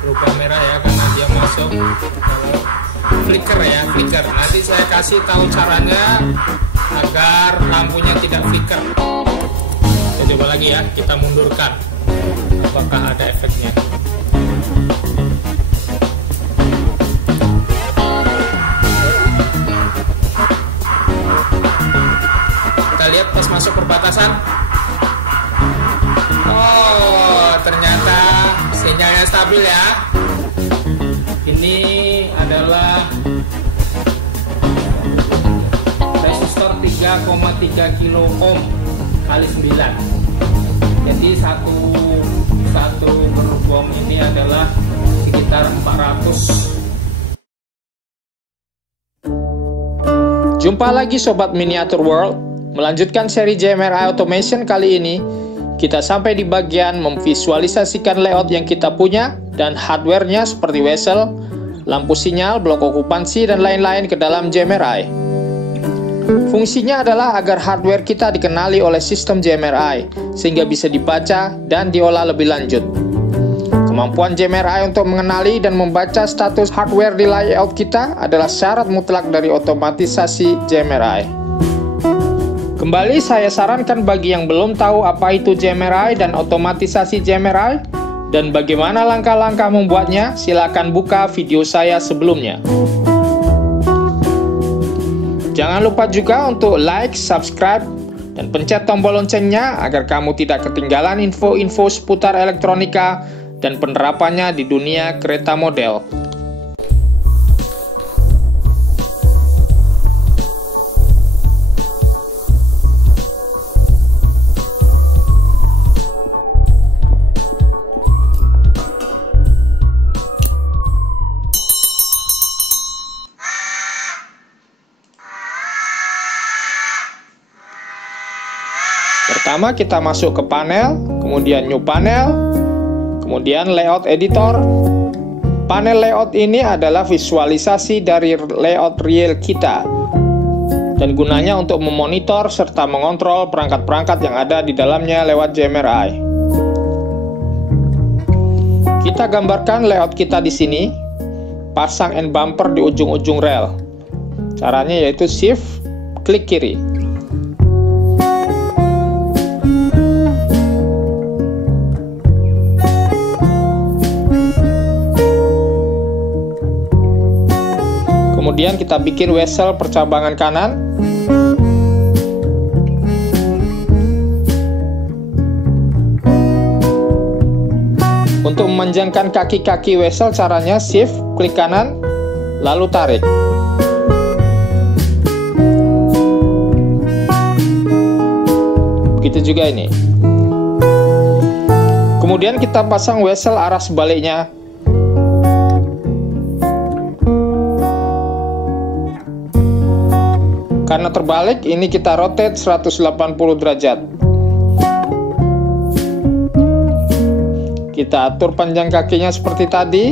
berubah merah ya, karena dia masuk kalau flicker ya, flicker. Nanti saya kasih tahu caranya agar lampunya tidak flicker. Kita coba lagi ya, kita mundurkan, apakah ada efeknya. Kita lihat pas masuk perbatasan. Oh, ternyata sinyalnya stabil ya. Ini adalah resistor 3,3 kilo ohm kali 9. Jadi satu gerbong ini adalah sekitar 400. Jumpa lagi Sobat Miniatur World. Melanjutkan seri JMRI Automation kali ini, kita sampai di bagian memvisualisasikan layout yang kita punya dan hardware-nya seperti wesel, lampu sinyal, blok okupansi, dan lain-lain ke dalam JMRI. Fungsinya adalah agar hardware kita dikenali oleh sistem JMRI, sehingga bisa dibaca dan diolah lebih lanjut. Kemampuan JMRI untuk mengenali dan membaca status hardware di layout kita adalah syarat mutlak dari otomatisasi JMRI. Kembali saya sarankan bagi yang belum tahu apa itu JMRI dan otomatisasi JMRI dan bagaimana langkah-langkah membuatnya, silakan buka video saya sebelumnya. Jangan lupa juga untuk like, subscribe, dan pencet tombol loncengnya agar kamu tidak ketinggalan info-info seputar elektronika dan penerapannya di dunia kereta model. Pertama kita masuk ke panel, kemudian new panel, kemudian layout editor. Panel layout ini adalah visualisasi dari layout real kita dan gunanya untuk memonitor serta mengontrol perangkat-perangkat yang ada di dalamnya lewat JMRI. Kita gambarkan layout kita di sini, pasang end bumper di ujung-ujung rel. Caranya yaitu shift, klik kiri. Kemudian kita bikin wesel percabangan kanan. Untuk memanjangkan kaki-kaki wesel caranya shift, klik kanan, lalu tarik. Begitu juga ini. Kemudian kita pasang wesel arah sebaliknya. Karena terbalik, ini kita rotate 180 derajat. Kita atur panjang kakinya seperti tadi.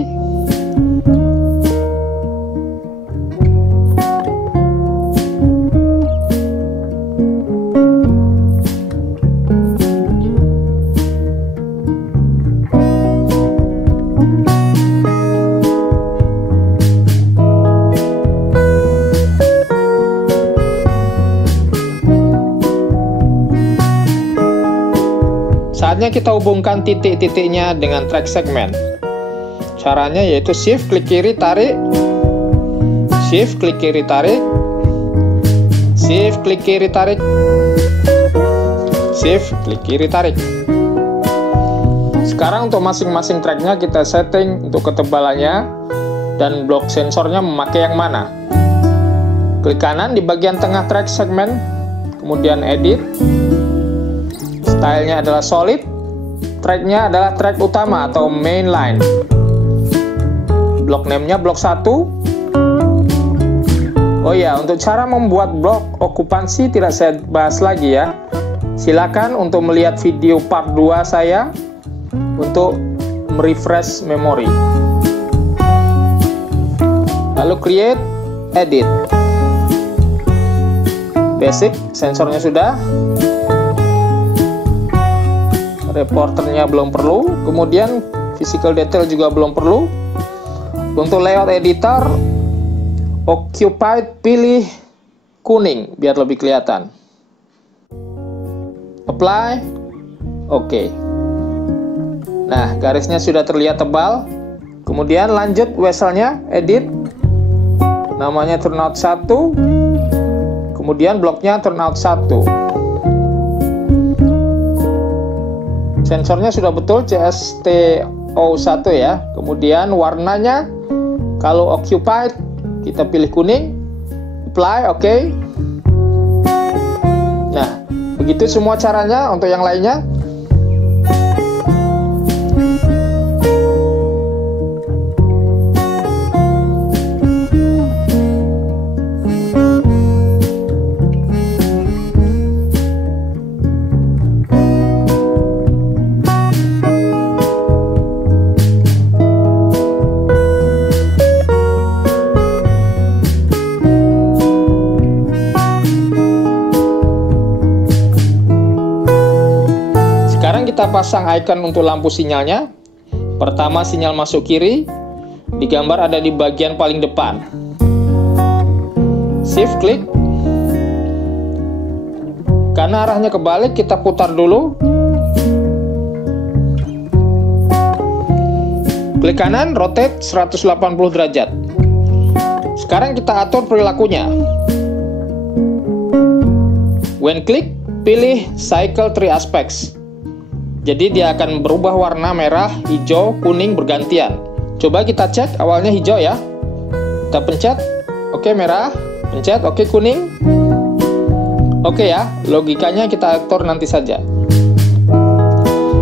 Saatnya kita hubungkan titik-titiknya dengan track segmen. Caranya yaitu shift, klik kiri, tarik. Shift, klik kiri, tarik. Shift, klik kiri, tarik. Shift, klik kiri, tarik. Sekarang untuk masing-masing tracknya kita setting untuk ketebalannya dan blok sensornya memakai yang mana. Klik kanan di bagian tengah track segmen, kemudian edit. Stylenya adalah solid, tracknya adalah track utama atau main line. Blok name-nya blok 1. Oh ya, untuk cara membuat blok okupansi tidak saya bahas lagi ya. Silakan untuk melihat video part 2 saya untuk merefresh memori. Lalu create, edit. Basic, sensornya sudah. Reporternya belum perlu. Kemudian physical detail juga belum perlu. Untuk layout editor, occupied pilih kuning biar lebih kelihatan. Apply, oke. Nah, garisnya sudah terlihat tebal. Kemudian lanjut vesselnya, edit. Namanya turnout 1. Kemudian bloknya turnout 1. Sensornya sudah betul CSTO1 ya. Kemudian warnanya, kalau occupied kita pilih kuning. Apply, oke. Nah, begitu semua caranya. Untuk yang lainnya, kita pasang icon untuk lampu sinyalnya. Pertama, sinyal masuk kiri, digambar ada di bagian paling depan. Shift klik. Karena arahnya kebalik, kita putar dulu. Klik kanan, rotate 180 derajat. Sekarang kita atur perilakunya. When click, pilih cycle 3 aspects. Jadi dia akan berubah warna merah, hijau, kuning bergantian. Coba kita cek, awalnya hijau ya. Kita pencet, oke merah, pencet, oke kuning. Oke ya, logikanya kita atur nanti saja.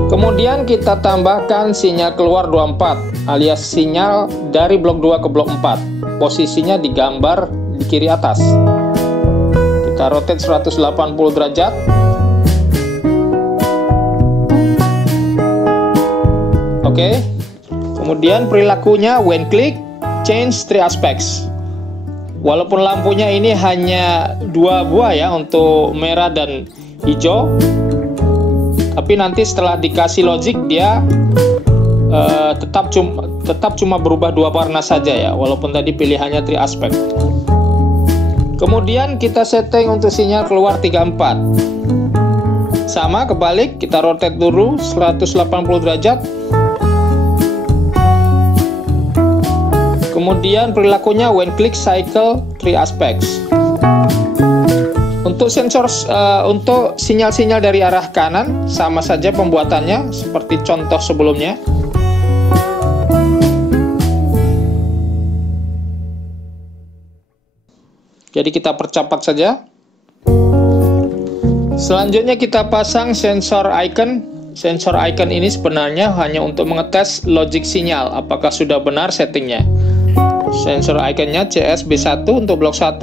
Kemudian kita tambahkan sinyal keluar 24, alias sinyal dari blok 2 ke blok 4. Posisinya digambar di kiri atas. Kita rotate 180 derajat. Oke. Kemudian perilakunya when click, change 3 aspects. Walaupun lampunya ini hanya 2 buah ya, untuk merah dan hijau, tapi nanti setelah dikasih logic dia tetap cuma berubah 2 warna saja ya, walaupun tadi pilihannya 3 aspek. Kemudian kita setting untuk sinyal keluar 34. Sama kebalik, kita rotate dulu 180 derajat. Kemudian perilakunya when click cycle 3 aspects. Untuk sensor untuk sinyal-sinyal dari arah kanan sama saja pembuatannya seperti contoh sebelumnya. Jadi kita percepat saja. Selanjutnya kita pasang sensor icon. Sensor icon ini sebenarnya hanya untuk mengetes logic sinyal apakah sudah benar settingnya. Sensor iconnya CSB1 untuk blok 1.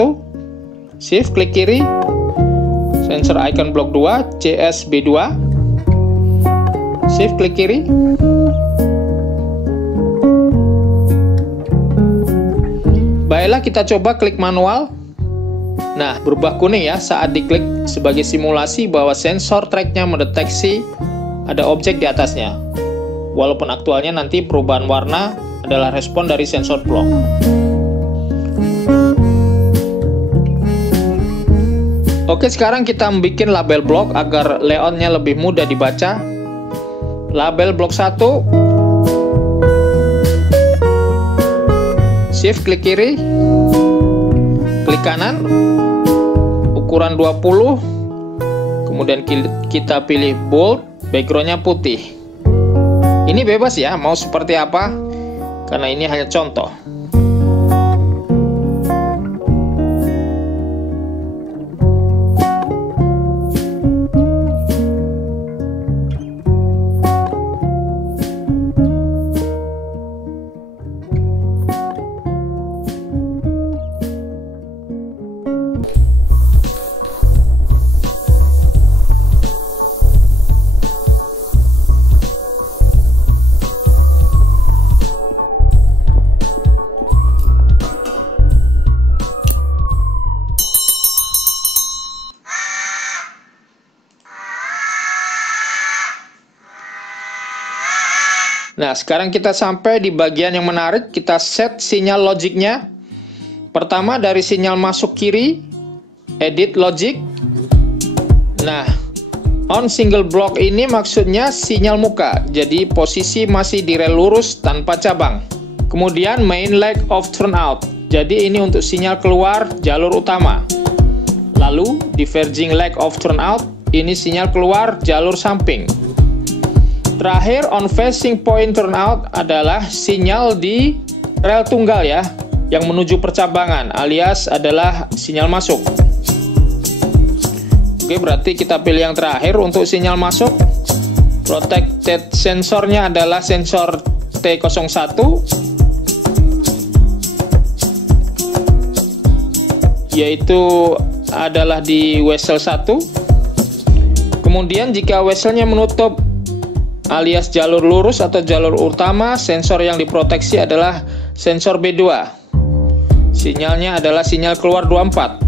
Shift klik kiri. Sensor icon blok 2 CSB2. Shift klik kiri. Baiklah, kita coba klik manual. Nah, berubah kuning ya saat diklik sebagai simulasi bahwa sensor tracknya mendeteksi ada objek di atasnya. Walaupun aktualnya nanti perubahan warna adalah respon dari sensor blok. Oke, sekarang kita membuat label blok agar layoutnya lebih mudah dibaca. Label blok 1. Shift klik kiri. Klik kanan. Ukuran 20. Kemudian kita pilih bold, backgroundnya putih. Ini bebas ya, mau seperti apa, karena ini hanya contoh. Nah, sekarang kita sampai di bagian yang menarik. Kita set sinyal logiknya. Pertama dari sinyal masuk kiri, edit logic. Nah, on single block ini maksudnya sinyal muka. Jadi posisi masih di rel lurus tanpa cabang. Kemudian main leg of turnout. Jadi ini untuk sinyal keluar jalur utama. Lalu diverging leg of turnout, ini sinyal keluar jalur samping. Terakhir, on facing point turnout adalah sinyal di rel tunggal ya, yang menuju percabangan, alias adalah sinyal masuk. Oke, berarti kita pilih yang terakhir untuk sinyal masuk. Protected sensornya adalah sensor T01. Yaitu adalah di wesel 1. Kemudian jika weselnya menutup alias jalur lurus atau jalur utama, sensor yang diproteksi adalah sensor B2. Sinyalnya adalah sinyal keluar 24.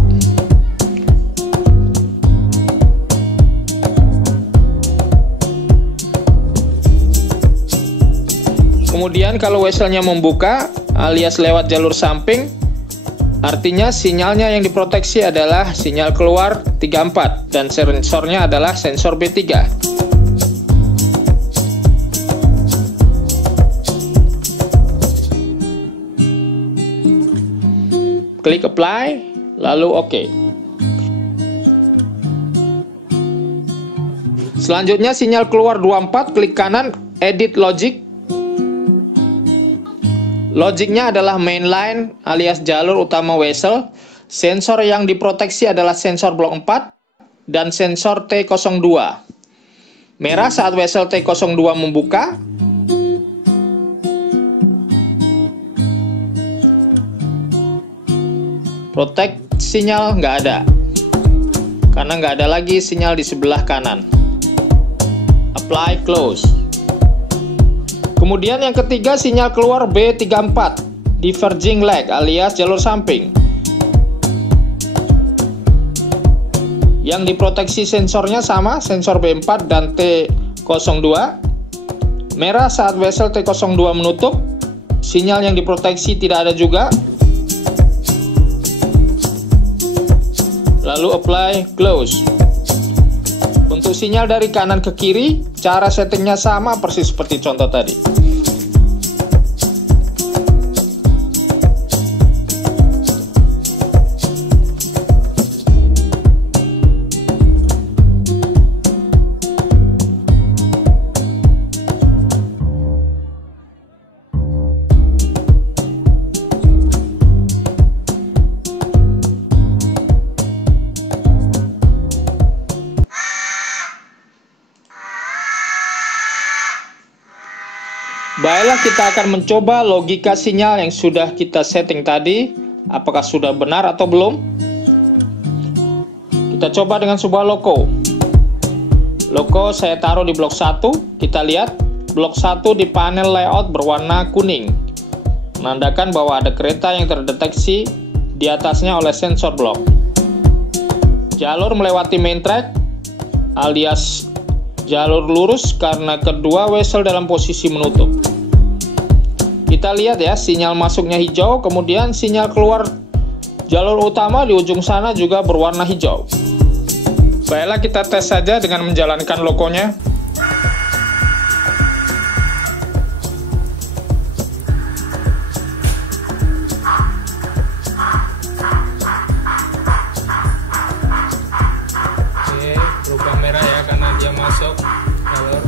Kemudian kalau weselnya membuka alias lewat jalur samping, artinya sinyalnya yang diproteksi adalah sinyal keluar 34 dan sensornya adalah sensor B3. Klik apply, lalu OK. Selanjutnya sinyal keluar 24, klik kanan, edit logic. Logiknya adalah mainline alias jalur utama wesel. Sensor yang diproteksi adalah sensor blok 4 dan sensor T02. Merah saat wesel T02 membuka. Protect sinyal nggak ada, karena nggak ada lagi sinyal di sebelah kanan. Apply, close. Kemudian yang ketiga, sinyal keluar B34, diverging leg alias jalur samping. Yang diproteksi sensornya sama, sensor B4 dan T02. Merah saat wesel T02 menutup. Sinyal yang diproteksi tidak ada juga. Lalu apply, close. Untuk sinyal dari kanan ke kiri, cara settingnya sama persis seperti contoh tadi. Baiklah, kita akan mencoba logika sinyal yang sudah kita setting tadi. Apakah sudah benar atau belum? Kita coba dengan sebuah logo. Logo saya taruh di blok 1. Kita lihat blok 1 di panel layout berwarna kuning, menandakan bahwa ada kereta yang terdeteksi di atasnya oleh sensor blok. Jalur melewati main track alias jalur lurus karena kedua wesel dalam posisi menutup. Kita lihat ya, sinyal masuknya hijau, kemudian sinyal keluar jalur utama di ujung sana juga berwarna hijau. Baiklah, kita tes saja dengan menjalankan logonya. Oke, berubah merah ya karena dia masuk jalur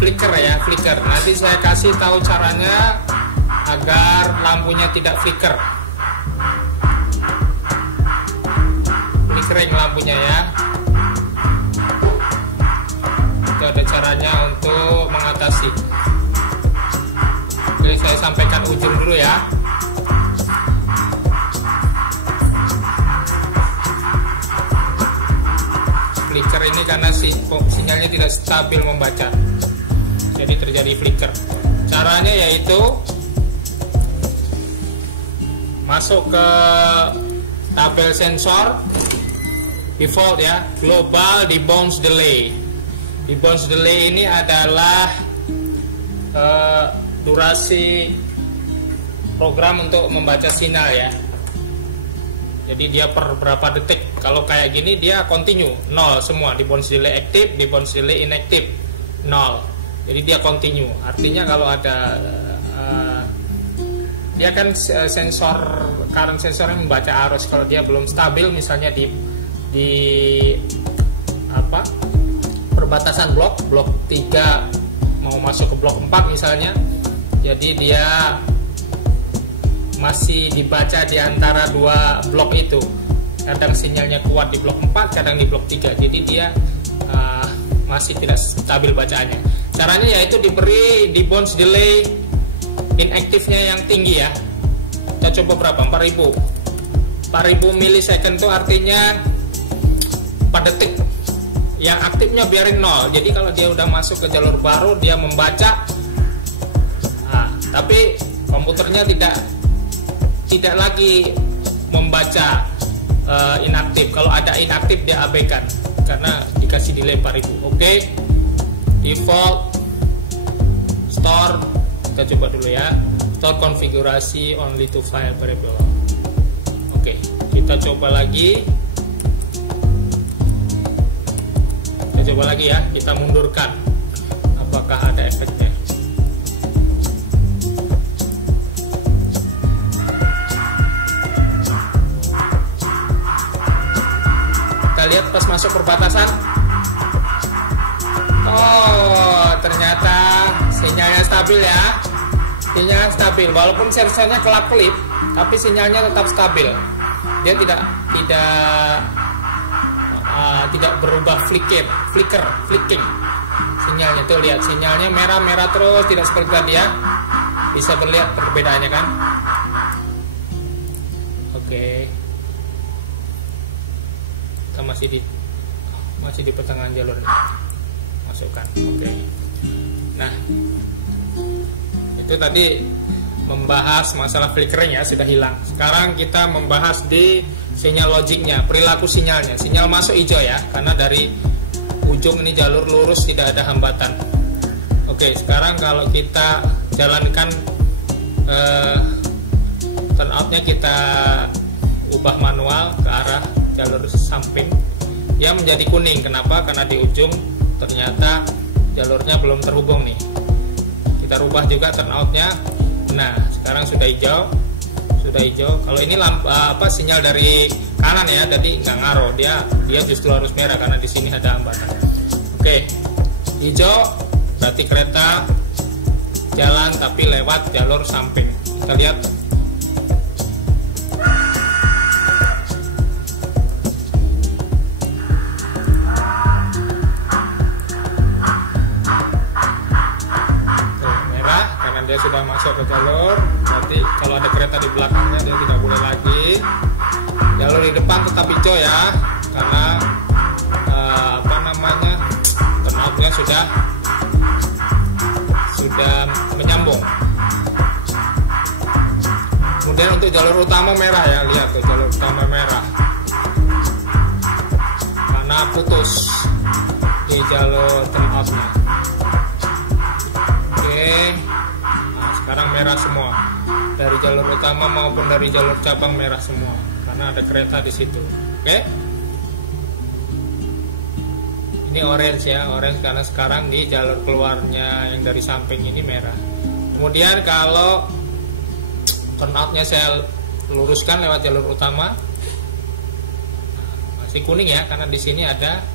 flicker ya, flicker. Nanti saya kasih tahu caranya agar lampunya tidak flicker. Flickering lampunya ya. Itu ada caranya untuk mengatasi. Oke, saya sampaikan ujung dulu ya. Flicker ini karena sinyalnya tidak stabil membaca, jadi terjadi flicker. Caranya yaitu masuk ke tabel sensor default ya, global debounce delay. Debounce delay ini adalah durasi program untuk membaca sinyal ya. Jadi dia per berapa detik. Kalau kayak gini dia continue 0 semua, di bounce delay aktif, di bounce delay inaktif 0. Jadi dia continue. Artinya kalau ada dia kan sensor current sensor yang membaca arus. Kalau dia belum stabil misalnya di perbatasan blok 3 mau masuk ke blok 4 misalnya, jadi dia masih dibaca di antara dua blok itu. Kadang sinyalnya kuat di blok 4, kadang di blok 3. Jadi dia masih tidak stabil bacaannya. Caranya yaitu diberi di bounce delay inaktifnya yang tinggi ya. Kita coba berapa? 4000 milisecond itu artinya 4 detik. Yang aktifnya biarin 0. Jadi kalau dia udah masuk ke jalur baru, dia membaca. Tapi komputernya tidak lagi membaca inaktif. Kalau ada inaktif dia abaikan karena dikasih delay 4000. Oke. Default store, kita coba dulu ya. Store konfigurasi only to file variable. Oke, kita coba lagi. Kita coba lagi ya, kita mundurkan. Apakah ada efeknya? Kita lihat pas masuk perbatasan. Oh, ternyata sinyalnya stabil ya. Sinyalnya stabil, walaupun sensornya kelap-kelip, tapi sinyalnya tetap stabil. Dia tidak berubah flicker. Sinyalnya tuh lihat, sinyalnya merah terus, tidak seperti tadi ya. Bisa terlihat perbedaannya kan? Oke. Kita masih di pertengahan jalur. Masukkan. Oke. Nah, itu tadi membahas masalah flickering ya, sudah hilang. Sekarang kita membahas di sinyal logiknya, perilaku sinyalnya. Sinyal masuk hijau ya, karena dari ujung ini jalur lurus, tidak ada hambatan. Oke, sekarang kalau kita jalankan turn out-nya, kita ubah manual ke arah jalur samping, dia menjadi kuning. Kenapa? Karena di ujung ternyata jalurnya belum terhubung nih. Kita rubah juga turn out-nya. Nah, sekarang sudah hijau. Kalau ini sinyal dari kanan ya, jadi nggak ngaruh, dia justru harus merah karena di sini ada hambatan. Oke, hijau berarti kereta jalan tapi lewat jalur samping. Kita lihat. Merah karena dia sudah masuk ke jalur. Berarti kalau ada kereta di belakangnya dia tidak boleh lagi. Jalur di depan tetap hijau ya, karena turn out-nya sudah menyambung. Kemudian untuk jalur utama merah ya, lihat tuh jalur utama merah karena putus di jalur turn out-nya. Oke. Nah, sekarang merah semua. Dari jalur utama maupun dari jalur cabang merah semua karena ada kereta di situ. Oke. Ini orange ya, orange karena sekarang di jalur keluarnya yang dari samping ini merah. Kemudian kalau turn out-nya saya luruskan lewat jalur utama, masih kuning ya karena di sini ada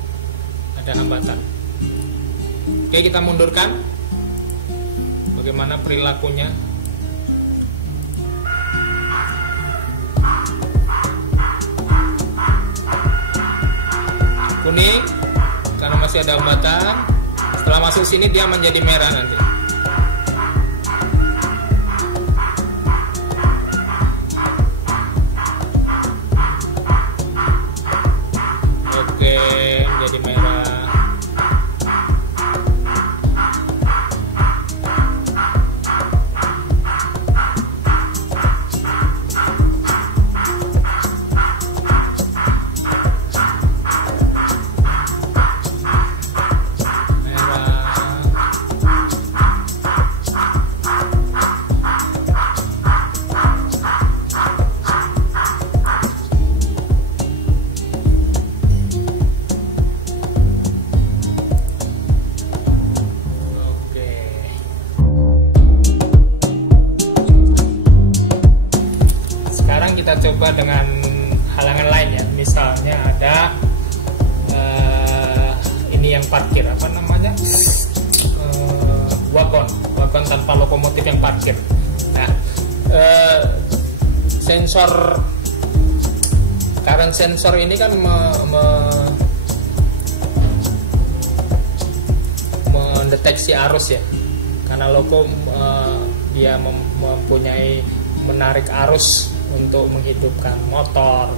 hambatan. Oke, kita mundurkan. Bagaimana perilakunya? Kuning karena masih ada hambatan. Setelah masuk sini dia menjadi merah nanti. Oke, menjadi merah. coba dengan halangan lain ya. Misalnya ada ini yang parkir, apa namanya, wagon tanpa lokomotif yang parkir. Nah, current sensor ini kan mendeteksi arus ya, karena loko dia mempunyai menarik arus untuk menghidupkan motor,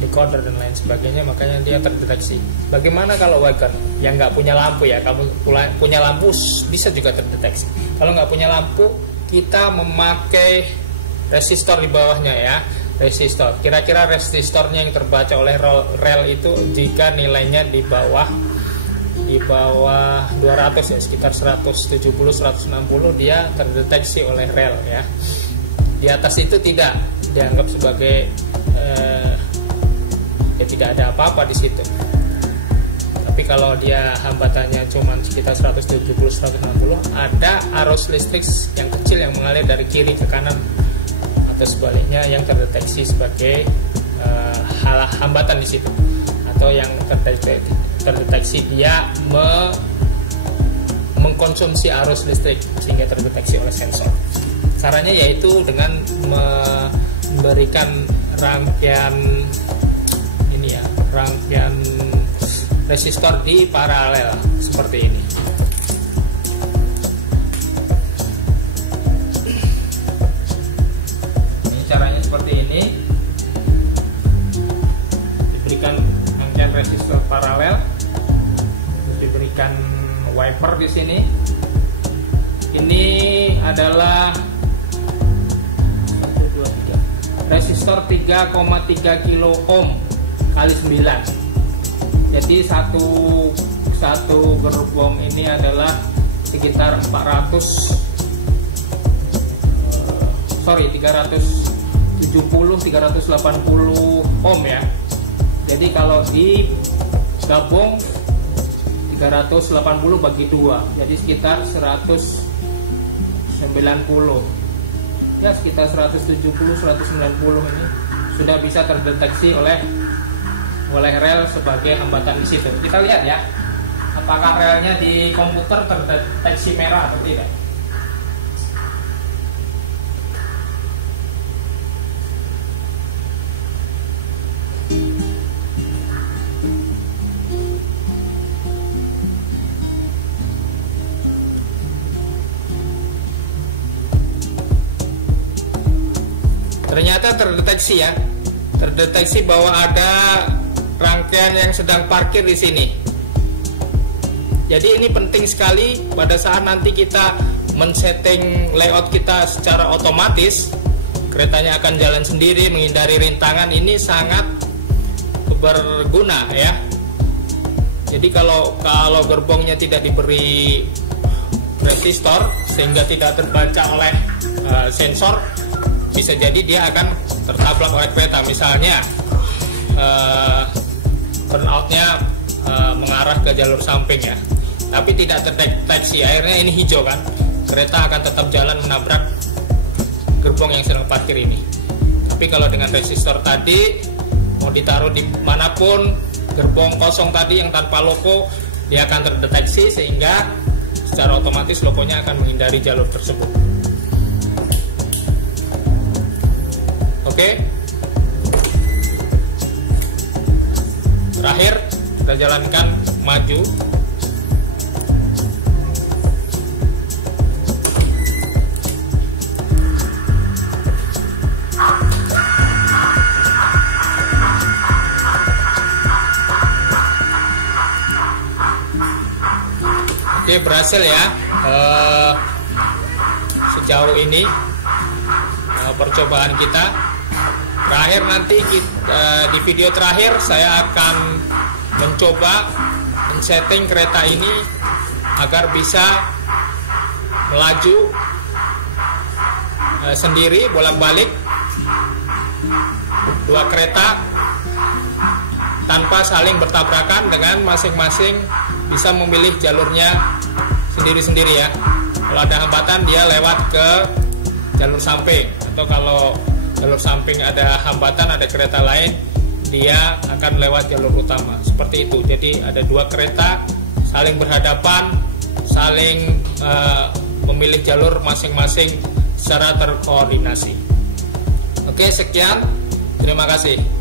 decoder dan lain sebagainya, makanya dia terdeteksi. Bagaimana kalau wagon yang nggak punya lampu ya? Kamu punya lampu bisa juga terdeteksi. Kalau nggak punya lampu, kita memakai resistor di bawahnya ya. Resistor, kira-kira resistornya yang terbaca oleh rel itu jika nilainya di bawah 200 ya, sekitar 170-160, dia terdeteksi oleh rel ya. Di atas itu tidak dianggap sebagai ya tidak ada apa-apa di situ. Tapi kalau dia hambatannya cuma sekitar 170-160, ada arus listrik yang kecil yang mengalir dari kiri ke kanan atau sebaliknya yang terdeteksi sebagai hambatan di situ, atau yang terdeteksi dia mengkonsumsi arus listrik sehingga terdeteksi oleh sensor. Caranya yaitu dengan memberikan rangkaian resistor di paralel seperti ini. Ini caranya seperti ini. Diberikan rangkaian resistor paralel, terus diberikan wiper di sini. Ini adalah resistor 3,3 kilo ohm kali 9. Jadi satu gerbong ini adalah sekitar 380 ohm ya. Jadi kalau digabung 380 bagi 2, jadi sekitar 190 ya, sekitar 170-190 ini sudah bisa terdeteksi oleh rel sebagai hambatan di situ. Kita lihat ya, apakah relnya di komputer terdeteksi merah atau tidak. Ternyata terdeteksi ya, terdeteksi bahwa ada rangkaian yang sedang parkir di sini. Jadi ini penting sekali pada saat nanti kita men-setting layout kita secara otomatis, keretanya akan jalan sendiri menghindari rintangan. Ini sangat berguna ya. Jadi kalau gerbongnya tidak diberi resistor sehingga tidak terbaca oleh sensor, bisa jadi dia akan tertabrak oleh kereta. Misalnya burnoutnya mengarah ke jalur samping ya, tapi tidak terdeteksi, akhirnya ini hijau kan, kereta akan tetap jalan menabrak gerbong yang sedang parkir ini. Tapi kalau dengan resistor tadi, mau ditaruh di manapun, gerbong kosong tadi yang tanpa loko, dia akan terdeteksi sehingga secara otomatis lokonya akan menghindari jalur tersebut. Oke. Terakhir kita jalankan maju. Oke, berhasil ya sejauh ini percobaan kita. Terakhir nanti di video terakhir saya akan mencoba men-setting kereta ini agar bisa melaju sendiri bolak-balik dua kereta tanpa saling bertabrakan, dengan masing-masing bisa memilih jalurnya sendiri-sendiri ya. Kalau ada hambatan dia lewat ke jalur samping, atau kalau jalur samping ada hambatan, ada kereta lain, dia akan lewat jalur utama. Seperti itu. Jadi ada dua kereta saling berhadapan, saling memilih jalur masing-masing secara terkoordinasi. Oke, sekian. Terima kasih.